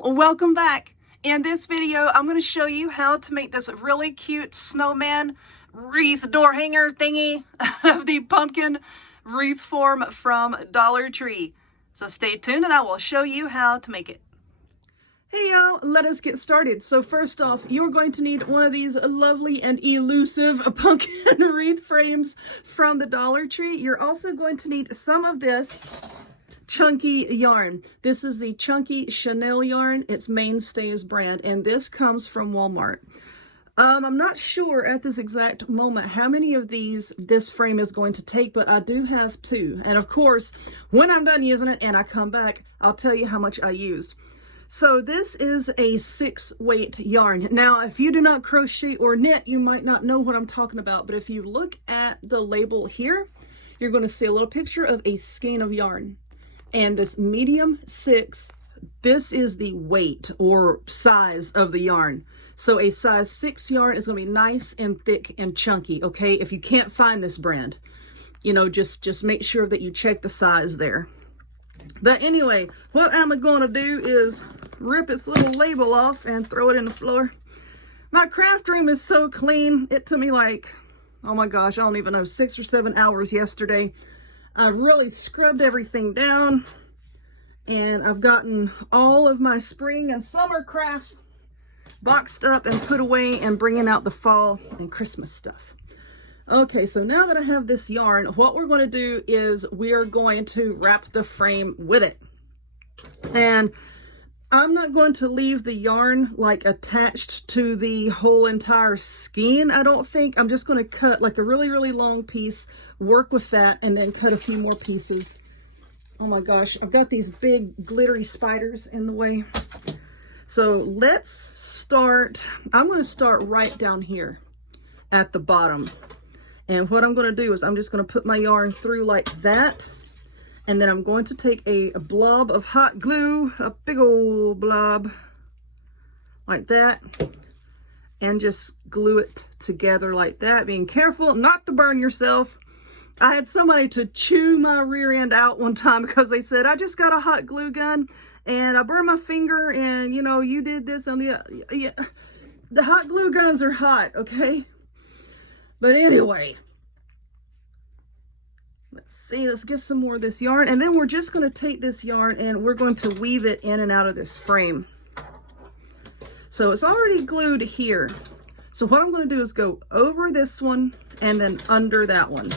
y'all, welcome back. In this video, I'm going to show you how to make this really cute snowman wreath door hanger thingy of the pumpkin wreath form from Dollar Tree. So stay tuned and I will show you how to make it. Hey y'all, let us get started. So first off, you're going to need one of these lovely and elusive pumpkin wreath frames from the Dollar Tree. You're also going to need some of this chunky yarn. This is the Chunky Chenille yarn. It's Mainstays brand, and this comes from Walmart. I'm not sure at this exact moment how many of these this frame is going to take, but I do have two. And of course, when I'm done using it and I come back, I'll tell you how much I used. So this is a 6-weight yarn. Now, if you do not crochet or knit, you might not know what I'm talking about, but if you look at the label here, you're going to see a little picture of a skein of yarn. And this medium 6, this is the weight or size of the yarn. So a size 6 yarn is going to be nice and thick and chunky, okay? If you can't find this brand, you know, just make sure that you check the size there. But anyway, what I'm going to do is rip its little label off and throw it in the floor. My craft room is so clean. It took me like, oh my gosh, I don't even know, 6 or 7 hours yesterday. I've really scrubbed everything down, and I've gotten all of my spring and summer crafts boxed up and put away and bringing out the fall and Christmas stuff. Okay, so now that I have this yarn, what we're going to do is we are going to wrap the frame with it. And I'm not going to leave the yarn like attached to the whole entire skein, I don't think. I'm just going to cut like a really, really long piece, work with that, and then cut a few more pieces. Oh my gosh, I've got these big glittery spiders in the way. So let's start. I'm going to start right down here at the bottom. And what I'm going to do is I'm just going to put my yarn through like that. And then I'm going to take a blob of hot glue, a big old blob, like that, and just glue it together like that, being careful not to burn yourself. I had somebody to chew my rear end out one time because they said, I just got a hot glue gun and I burned my finger and, you know, you did this on the, yeah, the hot glue guns are hot, okay? But anyway, let's see, let's get some more of this yarn, and then we're just going to take this yarn and we're going to weave it in and out of this frame. So it's already glued here. So what I'm going to do is go over this one and then under that one.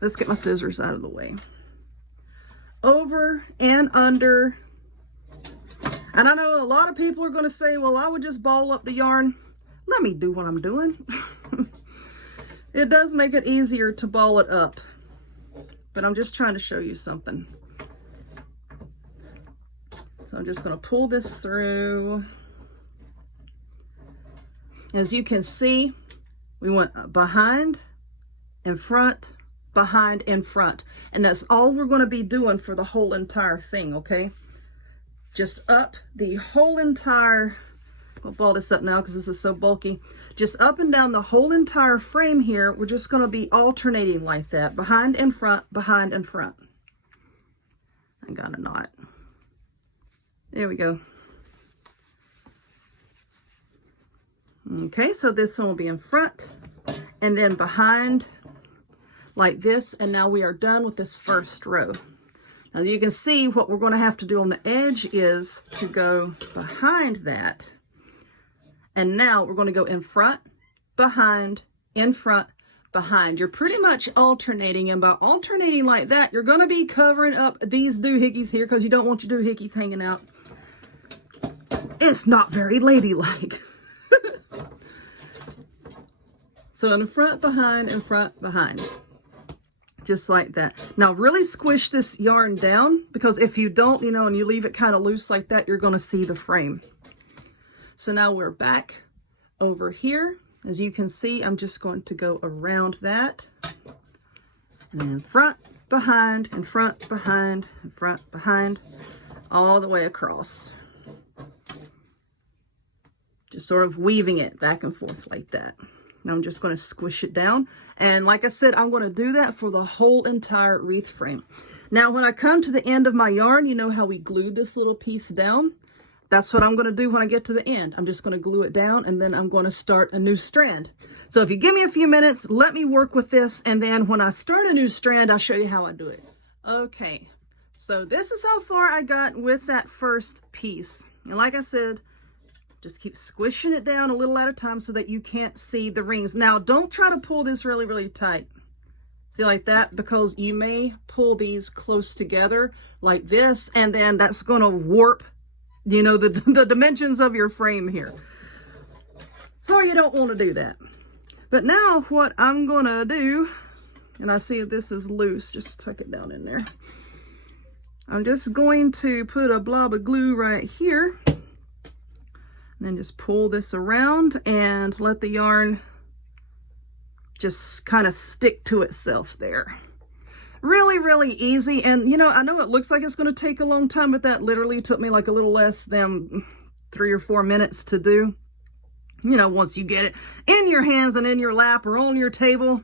Let's get my scissors out of the way. Over and under. And I know a lot of people are going to say, well, I would just ball up the yarn. Let me do what I'm doing. It does make it easier to ball it up, but I'm just trying to show you something. So I'm just going to pull this through. As you can see, we went behind and front, behind and front. And that's all we're going to be doing for the whole entire thing, okay? Just up the whole entire, I'll ball this up now because this is so bulky. Just up and down the whole entire frame here, we're just going to be alternating like that. Behind and front, behind and front. I got a knot. There we go. Okay, so this one will be in front and then behind like this. And now we are done with this first row. Now you can see what we're going to have to do on the edge is to go behind that. And now we're going to go in front, behind, in front, behind. You're pretty much alternating, and by alternating like that, you're going to be covering up these doohickeys here because you don't want your doohickeys hanging out. It's not very ladylike. So in the front, behind, in front, behind. Just like that. Now really squish this yarn down because if you don't, you know, and you leave it kind of loose like that, you're going to see the frame. So now we're back over here. As you can see, I'm just going to go around that. And then front, behind, and front, behind, and front, behind, all the way across. Just sort of weaving it back and forth like that. Now I'm just going to squish it down. And like I said, I'm going to do that for the whole entire wreath frame. Now, when I come to the end of my yarn, you know how we glued this little piece down? That's what I'm going to do when I get to the end. I'm just going to glue it down, and then I'm going to start a new strand. So if you give me a few minutes, let me work with this, and then when I start a new strand, I'll show you how I do it. Okay, so this is how far I got with that first piece. And like I said, just keep squishing it down a little at a time so that you can't see the rings. Now, don't try to pull this really, really tight. See, like that, because you may pull these close together like this, and then that's going to warp, you know, the dimensions of your frame here. So you don't want to do that. But now what I'm going to do, and I see this is loose, just tuck it down in there. I'm just going to put a blob of glue right here, and then just pull this around and let the yarn just kind of stick to itself there. Really, really easy. And you know, I know it looks like it's going to take a long time, but that literally took me like a little less than 3 or 4 minutes to do. You know, once you get it in your hands and in your lap or on your table,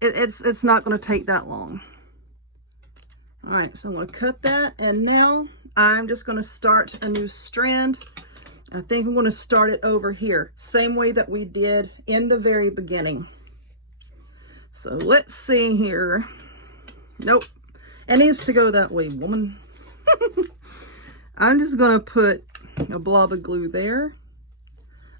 it's not going to take that long. All right, so I'm going to cut that, and now I'm just going to start a new strand. I think I'm going to start it over here, same way that we did in the very beginning. So let's see here. Nope, it needs to go that way, woman. I'm just going to put a blob of glue there.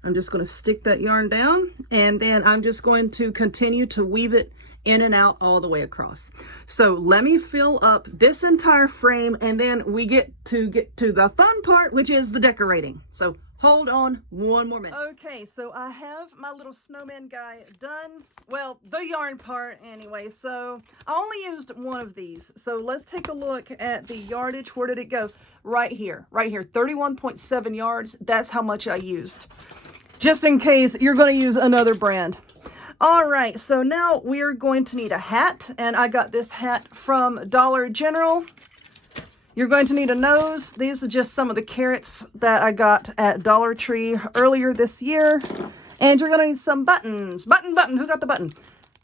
I'm just going to stick that yarn down, and then I'm just going to continue to weave it in and out all the way across. So let me fill up this entire frame, and then we get to the fun part, which is the decorating. So hold on one more minute. Okay, so I have my little snowman guy done. Well, the yarn part anyway. So I only used one of these. So let's take a look at the yardage. Where did it go? Right here, 31.7 yards. That's how much I used, just in case you're going to use another brand. All right, so now we're going to need a hat, and I got this hat from Dollar General. You're going to need a nose. These are just some of the carrots that I got at Dollar Tree earlier this year. And you're going to need some buttons. Button, who got the button?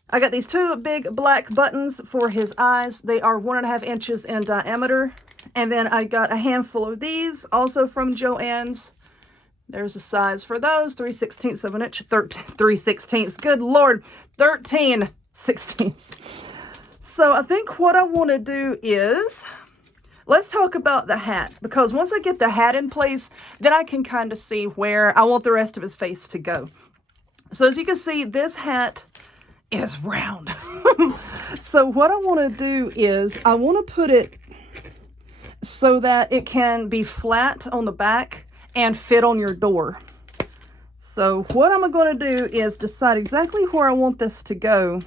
I got these 2 big black buttons for his eyes. They are 1.5 inches in diameter. And then I got a handful of these, also from Joann's. There's a size for those, 3/16 of an inch, 3/16. Good Lord, 13/16. So I think what I want to do is, let's talk about the hat, because once I get the hat in place, then I can kind of see where I want the rest of his face to go. So as you can see, this hat is round. So what I want to do is, I want to put it so that it can be flat on the back and fit on your door. So what I'm going to do is decide exactly where I want this to go.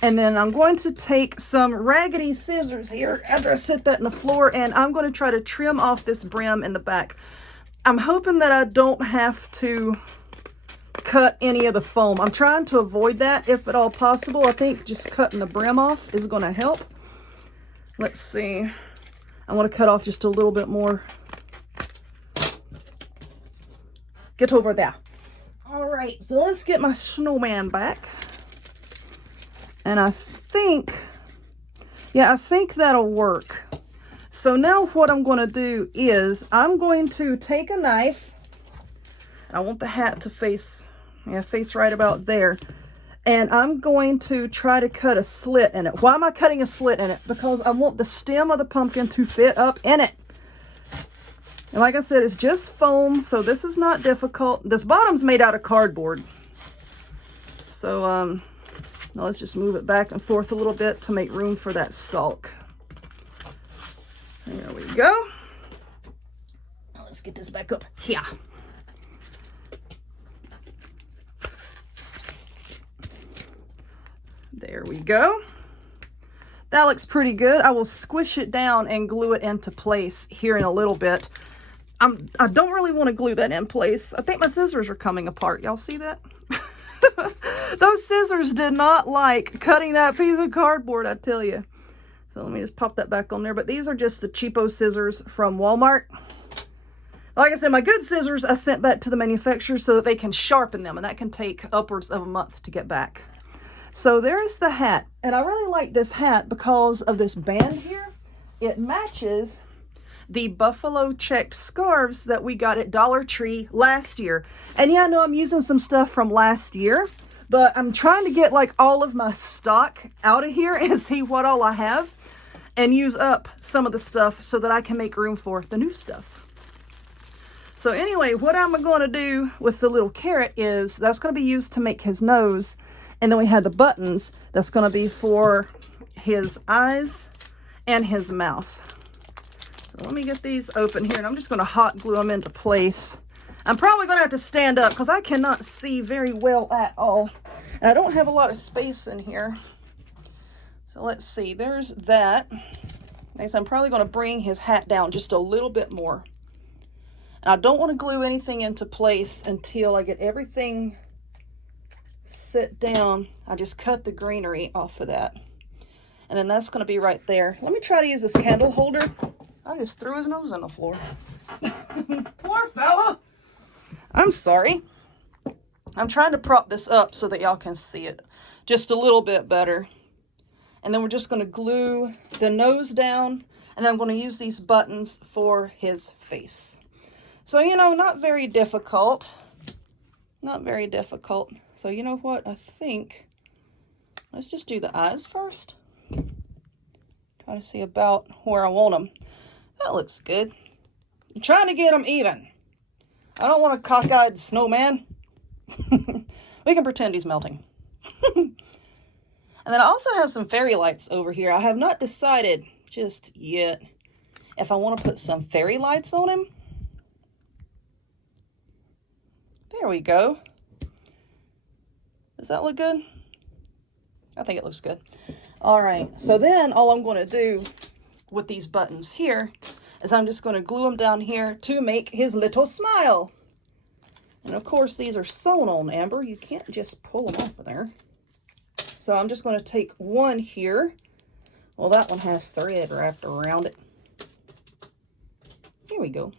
And then I'm going to take some raggedy scissors here after I set that in the floor, and I'm going to try to trim off this brim in the back. I'm hoping that I don't have to cut any of the foam. I'm trying to avoid that if at all possible. I think just cutting the brim off is going to help. Let's see. I want to cut off just a little bit more. Get over there. All right, so let's get my snowman back. And I think that'll work. So now what I'm going to do is, I'm going to take a knife. I want the hat to face right about there. And I'm going to try to cut a slit in it. Why am I cutting a slit in it? Because I want the stem of the pumpkin to fit up in it. And like I said, it's just foam, so this is not difficult. This bottom's made out of cardboard. So, now let's just move it back and forth a little bit to make room for that stalk. There we go. Now let's get this back up here. There we go. That looks pretty good. I will squish it down and glue it into place here in a little bit. I don't really want to glue that in place. I think my scissors are coming apart. Y'all see that? Those scissors did not like cutting that piece of cardboard, I tell you. So let me just pop that back on there. But these are just the cheapo scissors from Walmart. Like I said, my good scissors I sent back to the manufacturer so that they can sharpen them. And that can take upwards of a month to get back. So there's the hat. And I really like this hat because of this band here. It matches the buffalo checked scarves that we got at Dollar Tree last year. And yeah, I know I'm using some stuff from last year, but I'm trying to get like all of my stock out of here and see what all I have and use up some of the stuff so that I can make room for the new stuff. So anyway, what I'm going to do with the little carrot is that's going to be used to make his nose. And then we have the buttons that's going to be for his eyes and his mouth. So let me get these open here, and I'm just going to hot glue them into place. I'm probably going to have to stand up because I cannot see very well at all. And I don't have a lot of space in here. So let's see, there's that. Next, I'm probably going to bring his hat down just a little bit more. And I don't want to glue anything into place until I get everything set down. I just cut the greenery off of that. And then that's going to be right there. Let me try to use this candle holder. I just threw his nose on the floor. Poor fella. I'm sorry. I'm trying to prop this up so that y'all can see it just a little bit better. And then we're just going to glue the nose down. And then I'm going to use these buttons for his face. So, you know, not very difficult. Not very difficult. So, you know what? I think let's just do the eyes first. Try to see about where I want them. That looks good. I'm trying to get them even. I don't want a cockeyed snowman. We can pretend he's melting. And then I also have some fairy lights over here. I have not decided just yet if I want to put some fairy lights on him. There we go. Does that look good? I think it looks good. All right, so then all I'm going to do with these buttons here is I'm just going to glue them down here to make his little smile. And of course, these are sewn on, Amber. You can't just pull them off of there. So I'm just going to take one here. Well, that one has thread wrapped around it. Here we go.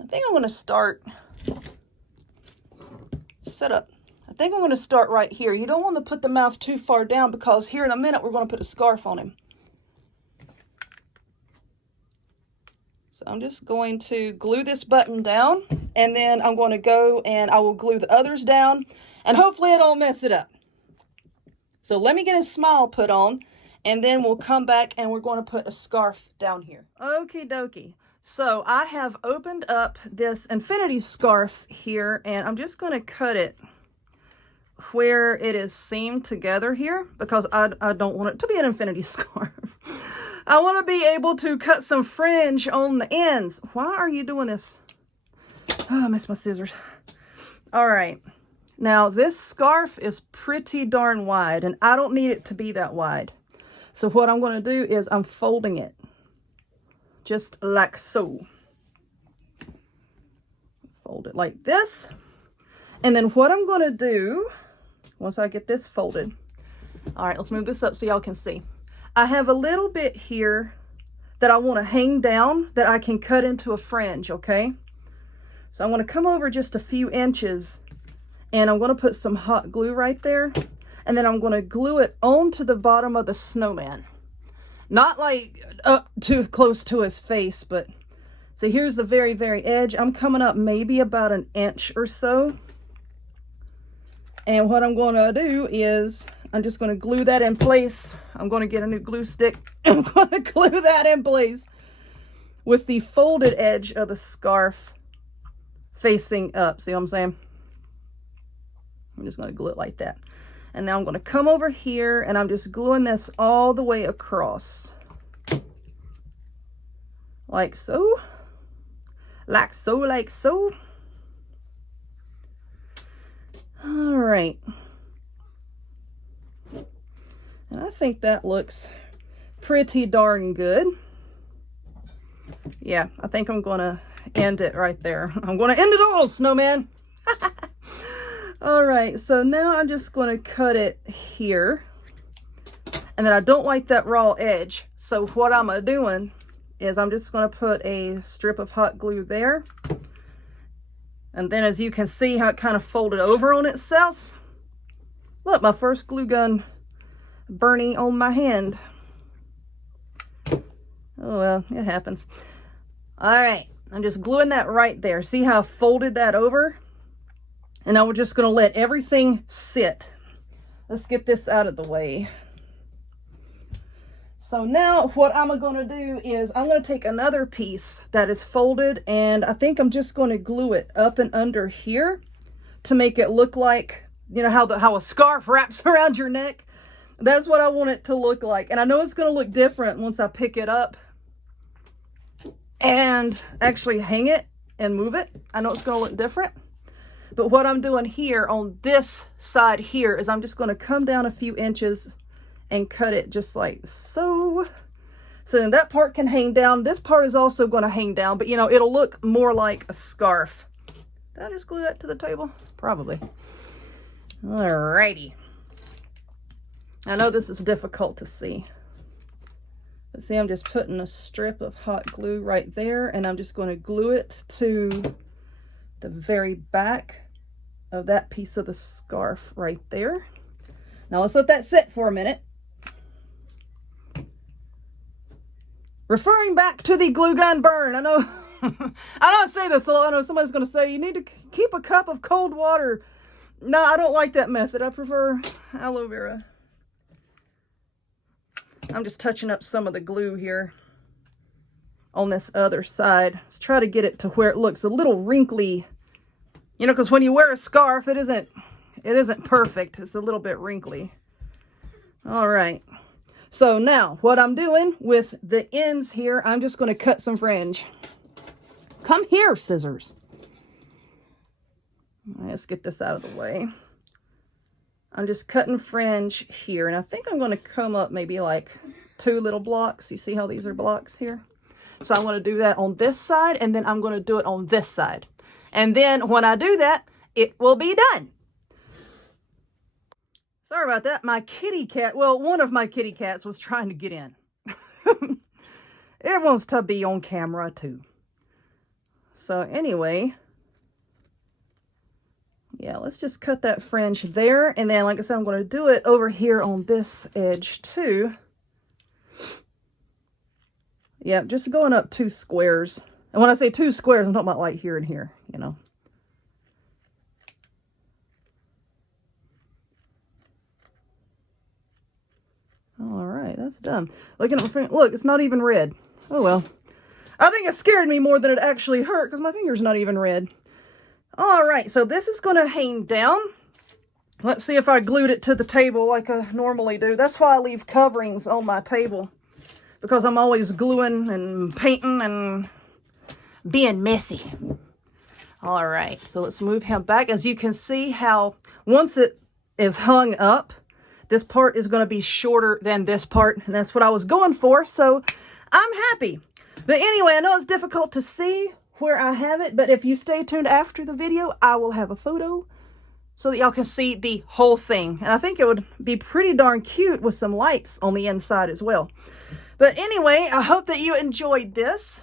I think I'm going to start I think I'm going to start right here. You don't want to put the mouth too far down because here in a minute we're going to put a scarf on him. So I'm just going to glue this button down, and then I'm going to go and I will glue the others down, and hopefully it don't mess it up. So let me get his smile put on, and then we'll come back and we're going to put a scarf down here. Okie dokie. So I have opened up this infinity scarf here, and I'm just going to cut it where it is seamed together here because I don't want it to be an infinity scarf. I want to be able to cut some fringe on the ends. Why are you doing this? Oh, I missed my scissors. All right. Now, this scarf is pretty darn wide, and I don't need it to be that wide. So what I'm going to do is I'm folding it just like so. Fold it like this. And then what I'm going to do, once I get this folded, all right, let's move this up so y'all can see. I have a little bit here that I want to hang down that I can cut into a fringe, okay? So I'm going to come over just a few inches, and I'm going to put some hot glue right there, and then I'm going to glue it onto the bottom of the snowman. Not like up too close to his face, but see, here's the very, very edge. I'm coming up maybe about an inch or so. And what I'm going to do is I'm just going to glue that in place. I'm going to get a new glue stick. I'm going to glue that in place with the folded edge of the scarf facing up. See what I'm saying? I'm just going to glue it like that. And now I'm going to come over here and I'm just gluing this all the way across. Like so. Like so, like so. All right. And I think that looks pretty darn good. Yeah, I think I'm going to end it right there. I'm going to end it all, snowman. All right, so now I'm just going to cut it here. And then I don't like that raw edge. So what I'm doing is I'm just going to put a strip of hot glue there. And then as you can see how it kind of folded over on itself. Look, my first glue gun burning on my hand. Oh well, it happens. All right, I'm just gluing that right there. See how I folded that over? And now we're just going to let everything sit. Let's get this out of the way. So now what I'm going to do is I'm going to take another piece that is folded, and I think I'm just going to glue it up and under here to make it look like, you know, how a scarf wraps around your neck. That's what I want it to look like. And I know it's going to look different once I pick it up and actually hang it and move it. I know it's going to look different. But what I'm doing here on this side here is I'm just going to come down a few inches and cut it just like so. So then that part can hang down. This part is also going to hang down, but you know, it'll look more like a scarf. Did I just glue that to the table? Probably. Alrighty. I know this is difficult to see. But see, I'm just putting a strip of hot glue right there, and I'm just going to glue it to the very back of that piece of the scarf right there. Now let's let that sit for a minute. Referring back to the glue gun burn, I know I don't say this a lot. I know somebody's going to say you need to keep a cup of cold water. No, I don't like that method. I prefer aloe vera. I'm just touching up some of the glue here on this other side. Let's try to get it to where it looks a little wrinkly. You know, because when you wear a scarf, it isn't perfect. It's a little bit wrinkly. All right. So now what I'm doing with the ends here, I'm just going to cut some fringe. Come here, scissors. Let's get this out of the way. I'm just cutting fringe here, and I think I'm going to come up maybe like 2 little blocks. You see how these are blocks here? So I'm going to do that on this side, and then I'm going to do it on this side. And then when I do that, it will be done. Sorry about that. My kitty cat, well, one of my kitty cats was trying to get in. It wants to be on camera too. So anyway, yeah, let's just cut that fringe there. And then, like I said, I'm going to do it over here on this edge too. Yeah, just going up 2 squares. And when I say 2 squares, I'm talking about like here and here, you know. All right, that's done. Looking at my finger, look, it's not even red. Oh well. I think it scared me more than it actually hurt because my finger's not even red. All right, so this is going to hang down. Let's see if I glued it to the table like I normally do. That's why I leave coverings on my table, because I'm always gluing and painting and being messy. All right, so let's move him back. As you can see how once it is hung up, this part is going to be shorter than this part, and that's what I was going for, so I'm happy. But anyway, I know it's difficult to see where I have it, but if you stay tuned after the video, I will have a photo so that y'all can see the whole thing. And I think it would be pretty darn cute with some lights on the inside as well. But anyway, I hope that you enjoyed this.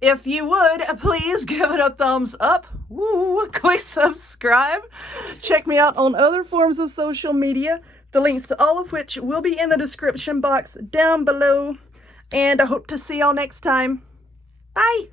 If you would, please give it a thumbs up. Woo, click subscribe. Check me out on other forms of social media, the links to all of which will be in the description box down below. And I hope to see y'all next time. Bye.